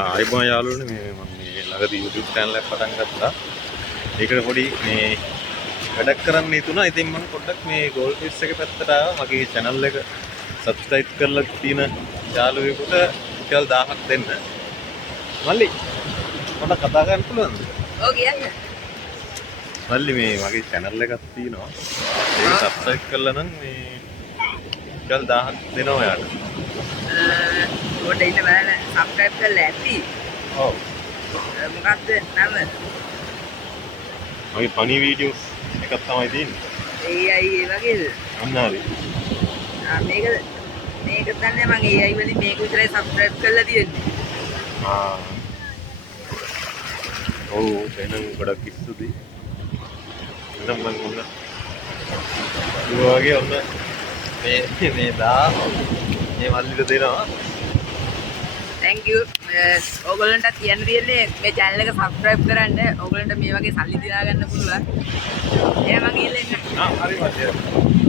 ආයිබෝන් යාළුවනේ මේ මම මේ ළඟදී YouTube channel එකක් පටන් ගත්තා. ඒකට පොඩි මේ වැඩක් කරන්න හිතුණා. ඉතින් මම පොඩ්ඩක් මේ gold fish එක පැත්තට ආවා. මගේ channel එක subscribe කරලා තියෙන යාළුවෙකුට රුපියල් 1000ක් දෙන්න. මල්ලි පොඩ්ඩක් කතා කරන්න පුළුවන්ද? ඔව් කියන්න. මල්ලි මේ මගේ channel එකක් තියෙනවා. ඒක subscribe කරලා නම් මේ රුපියල් 1000ක් දෙනවා ඔයාලට. ඔයාලට ඉන්න බලන්න subscribe කරලා ඇති. ඔව්. මොකක්ද නම? මගේ funny videos එකක් තමයි තියෙන්නේ. AI ඒ වගේද? අන්න හරි. මේක දන්නේ මම AI වලින් මේක විතරයි subscribe කරලා තියෙන්නේ. ඔව් එහෙනම් ගොඩක් ස්තුතියි. එහෙනම් මම ඔන්න වගේ ඔන්න මේ මේ මල්ලිට දෙනවා. thank you. ඕගොල්ලන්ට කියන්න තියෙන්නේ මේ channel එක subscribe කරන්න. ඕගොල්ලන්ට මේ වගේ සල්ලි දිනා ගන්න පුළුවන්. එහෙනම් මම ගිහලා එන්න. හරි මල්ලි.